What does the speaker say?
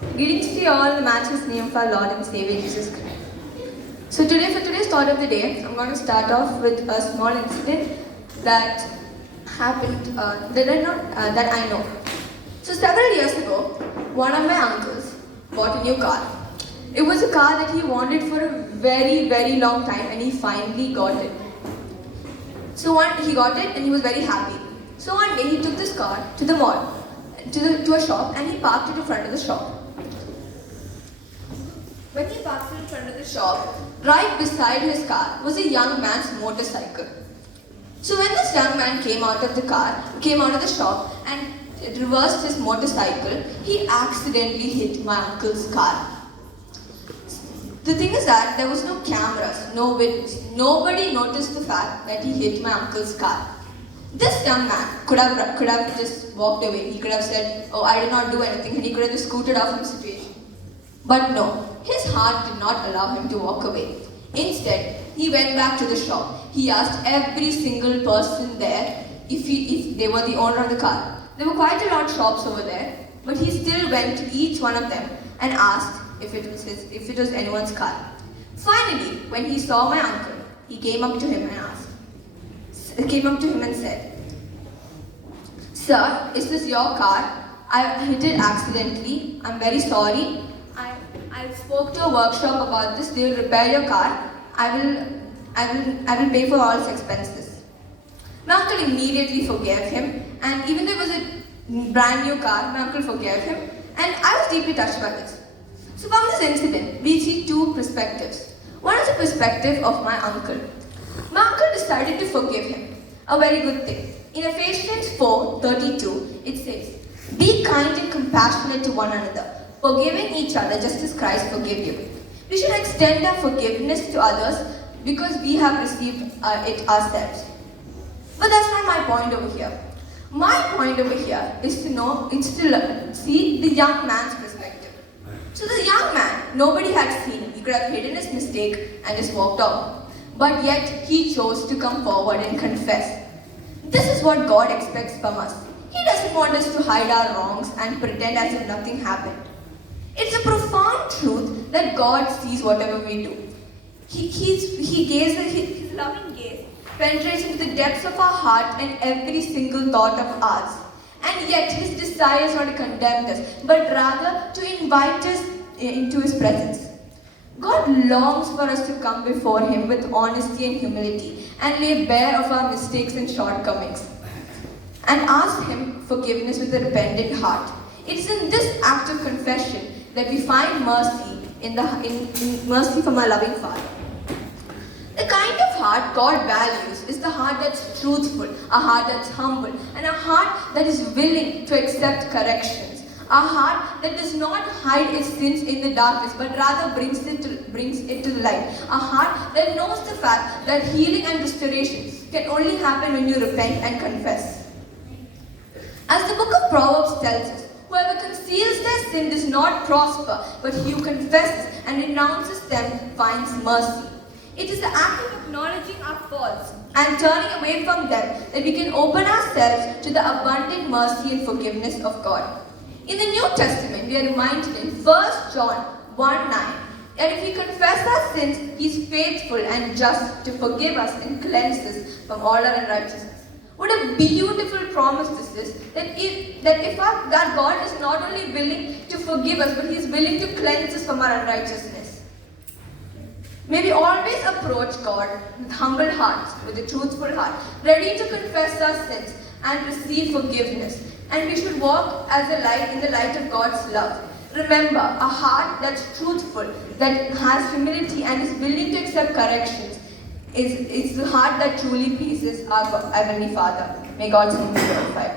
Greetings to you all in the matchless name of our Lord and Savior Jesus Christ. So today, for today's thought of the day, I'm going to start off with a small incident that happened that I know. So several years ago, one of my uncles bought a new car. It was a car that he wanted for a very, very long time, and he finally got it. So he got it, and he was very happy. So one day, he took this car to the mall, to a shop, and he parked it in front of the shop. When he parked it in front of the shop, right beside his car was a young man's motorcycle. So when this young man came out of the shop and reversed his motorcycle, he accidentally hit my uncle's car. The thing is that there was no cameras, no witness. Nobody noticed the fact that he hit my uncle's car. This young man could have just walked away. He could have said, "Oh, I did not do anything," and he could have just scooted off from the situation. But no, his heart did not allow him to walk away. Instead, he went back to the shop. He asked every single person there if they were the owner of the car. There were quite a lot of shops over there, but he still went to each one of them and asked if it was anyone's car. Finally, when he saw my uncle, he came up to him and said, "Sir, is this your car? I hit it accidentally. I'm very sorry. I spoke to a workshop about this. They will repair your car. I will pay for all its expenses." My uncle immediately forgave him, and even though it was a brand new car, my uncle forgave him, and I was deeply touched by this. So from this incident, we see two perspectives. One is the perspective of my uncle. My uncle decided to forgive him. A very good thing. In Ephesians 4:32, it says, "Be kind and compassionate to one another, forgiving each other just as Christ forgave you." We should extend our forgiveness to others because we have received it ourselves. But that's not my point over here. My point over here is to see the young man's perspective. So the young man, nobody had seen him. He could have hidden his mistake and just walked off. But yet he chose to come forward and confess. This is what God expects from us. He doesn't want us to hide our wrongs and pretend as if nothing happened. It's a profound truth that God sees whatever we do. His loving gaze penetrates into the depths of our heart and every single thought of ours. And yet his desire is not to condemn us, but rather to invite us into his presence. God longs for us to come before him with honesty and humility and lay bare of our mistakes and shortcomings and ask him forgiveness with a repentant heart. It is in this act of confession that we find mercy in mercy from our loving Father. The kind of heart God values is the heart that's truthful, a heart that's humble, and a heart that is willing to accept corrections. A heart that does not hide its sins in the darkness, but rather brings it to the light. A heart that knows the fact that healing and restoration can only happen when you repent and confess. As the book of Proverbs tells us, whoever conceals their sin does not prosper, but he who confesses and renounces them finds mercy. It is the act of acknowledging our faults and turning away from them that we can open ourselves to the abundant mercy and forgiveness of God. In the New Testament, we are reminded in 1 John 1:9 that if we confess our sins, he is faithful and just to forgive us and cleanse us from all our unrighteousness. What a beautiful promise this is, that God is not only willing to forgive us, but he is willing to cleanse us from our unrighteousness. May we always approach God with humble hearts, with a truthful heart, ready to confess our sins and receive forgiveness. And we should walk as a light in the light of God's love. Remember, a heart that's truthful, that has humility and is willing to accept corrections is the heart that truly pleases our Heavenly Father. May God's name be glorified.